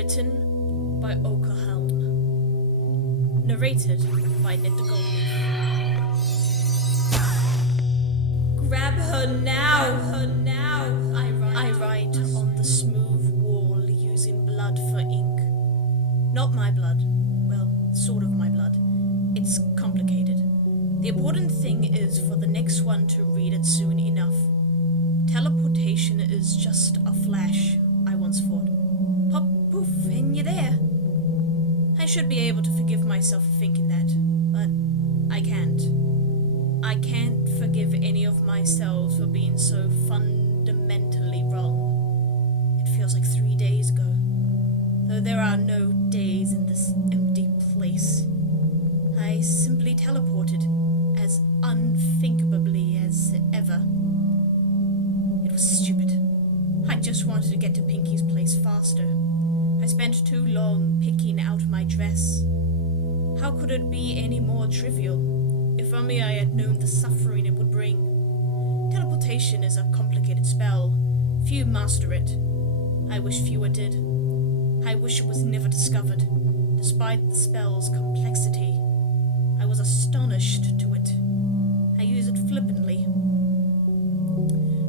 Written by Oka Helm. Narrated by Nick the Goldleaf. Grab her now! I write on the smooth wall using blood for ink. Not my blood. Well, sort of my blood. It's complicated. The important thing is for the next one to read it soon enough. Teleportation is just a flash, I once thought. Pop, poof, and you're there. I should be able to forgive myself for thinking that, but I can't. I can't forgive any of myself for being so fundamentally wrong. It feels like 3 days ago, though there are no days in this empty place. I simply teleported, as unthinkably as ever. It was stupid. I just wanted to get to Pinky's place faster. I spent too long picking out my dress. How could it be any more trivial? If only I had known the suffering it would bring. Teleportation is a complicated spell. Few master it. I wish fewer did. I wish it was never discovered, despite the spell's complexity. I was astonished to it. I use it flippantly.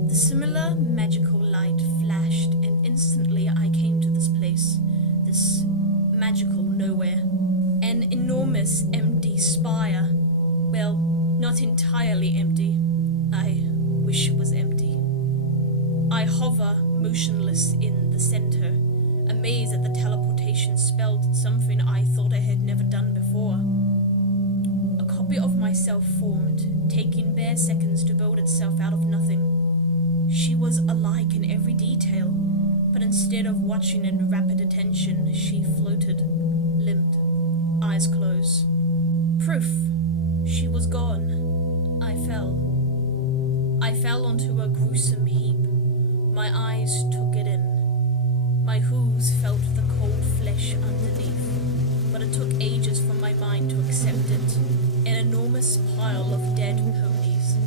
The similar magical light flashed, and instantly I came to this place, this magical nowhere. An enormous empty spire. Well, not entirely empty. I wish it was empty. I hover motionless in the center, amazed that the teleportation spell did something I thought I had never done before. A copy of myself formed, taking bare seconds to build itself out of nothing. She was alike in every detail, but instead of watching in rapid attention, she floated, limped, eyes closed. Proof. She was gone. I fell. I fell onto a gruesome heap. My eyes took it in. My hooves felt the cold flesh underneath, but it took ages for my mind to accept it. An enormous pile of dead ponies.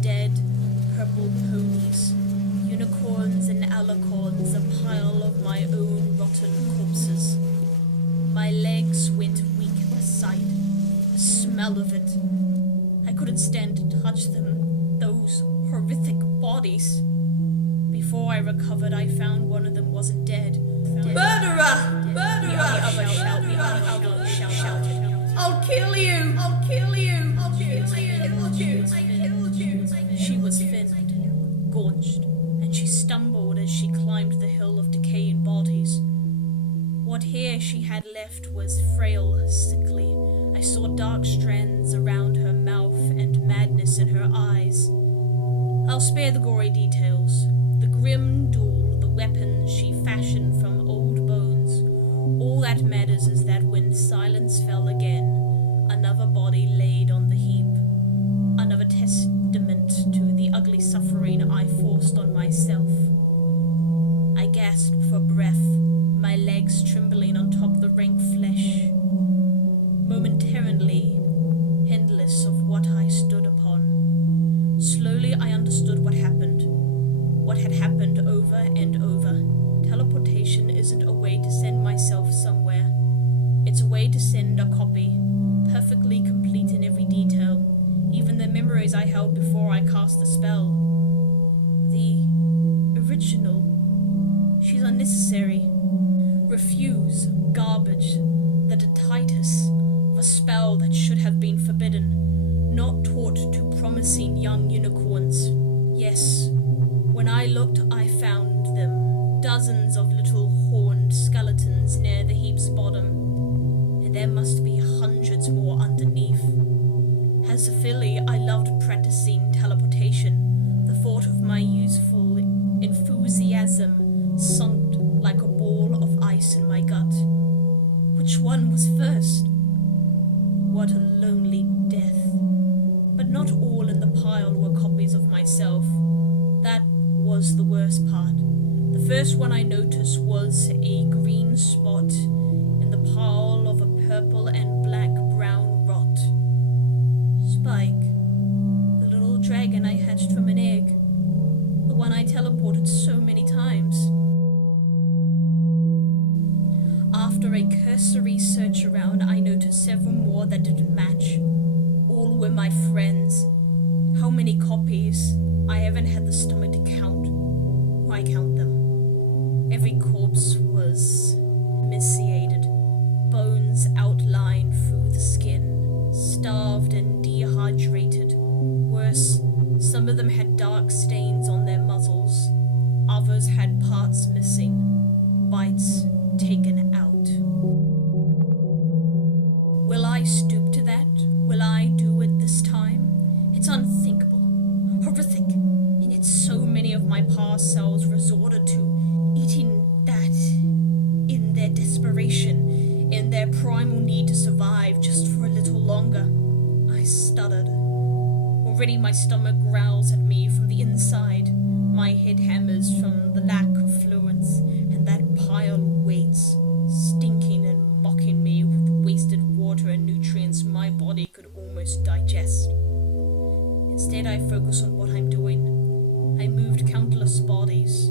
Dead, purple ponies. Unicorns and alicorns, a pile of my own rotten corpses. My legs went weak at the sight. The smell of it. I couldn't stand to touch them, those horrific bodies. Before I recovered, I found one of them wasn't dead. Murderer! Murderer! The other shouted. I'll kill you! I'll kill you! I'll kill you! I killed you! She was thinned, gorged, and she stumbled as she climbed the hill of decaying bodies. What hair she had left was frail, sickly. I saw dark strands around her mouth and madness in her eyes. I'll spare the gory details. The grim duel, the weapons she fashioned from old bones. All that matters is that when silence fell again, another body laid on the heap. Another testament to the ugly suffering I forced on myself. I gasped for breath, my legs trembling on top of the rank flesh. Momentarily, heedless of what I stood upon. Slowly I understood what happened. What had happened over and over. Teleportation isn't a way to send myself somewhere. It's a way to send a copy, perfectly complete in every detail, even the memories I held before I cast the spell. The original. She's unnecessary. Refuse, garbage, the detritus of a spell that should have been forbidden, not taught to promising young unicorns. Yes, when I looked, I found them, dozens of little horned skeletons near the heap's bottom, and there must be hundreds more underneath. As a filly, I loved practicing teleportation. The thought of my youthful enthusiasm sunk like a ball of ice in my gut. Which one was first? What a lonely death. But not all in the pile were copies of myself. That was the worst part. The first one I noticed was a green spot in the pile of a purple and black-brown rot. Spike, the little dragon I hatched from an egg, the one I teleported so many times. After a cursory search around, I noticed several more that didn't match. All were my friends. How many copies? I haven't had the stomach to count. Why count them? Every corpse was emaciated, bones outlined through the skin, starved and dehydrated. Worse, some of them had dark stains on their muzzles. Others had parts missing, bites taken out. Will I stoop to that? Will I do it this time? It's unthinkable, horrific, and yet so many of my past selves resorted to eating that in their desperation, in their primal need to survive just for a little longer. I stuttered. Already my stomach growls at me from the inside. My head hammers from the lack of fluids, and that pile waits, stinking and mocking me with wasted water and nutrients my body could almost digest. Instead, I focus on what I'm doing. I moved countless bodies.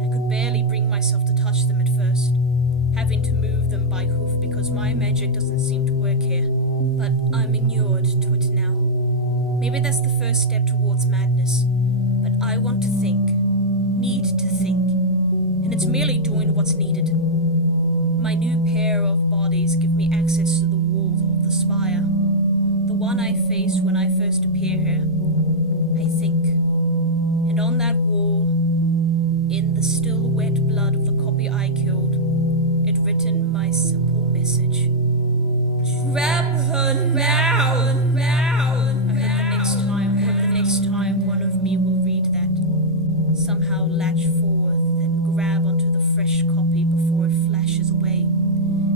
I could barely bring myself to touch them at first, having to move them by hoof because my magic doesn't seem to work here. But I'm inured to it now. Maybe that's the first step towards madness. But I want to think, need to think, and it's merely doing what's needed. My new pair of bodies give me access to the walls of the spire, the one I faced when I first appeared here. I think, and on that wall, in the still wet blood of the copy I killed, it written my simple message. Grab her now! I hope the next time one of me will read that. Somehow latch forward and grab onto the fresh copy before it flashes away.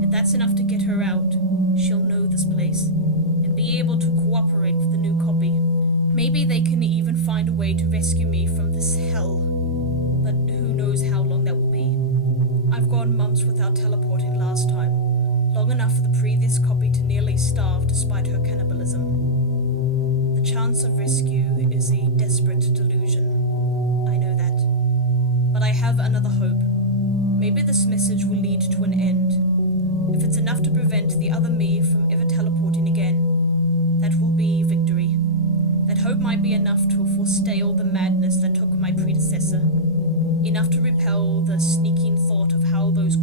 If that's enough to get her out, she'll know this place and be able to cooperate with the new copy. Maybe they can even find a way to rescue me from this hell, but who knows how long that will be. I've gone months without teleporting last time, long enough for the previous copy to nearly starve despite her cannibalism. The chance of rescue is a desperate delusion. I know that. But I have another hope. Maybe this message will lead to an end. If it's enough to prevent the other me from ever teleporting again, that will be victory. That hope might be enough to forestall the madness that took my predecessor. Enough to repel the sneaking thought of how those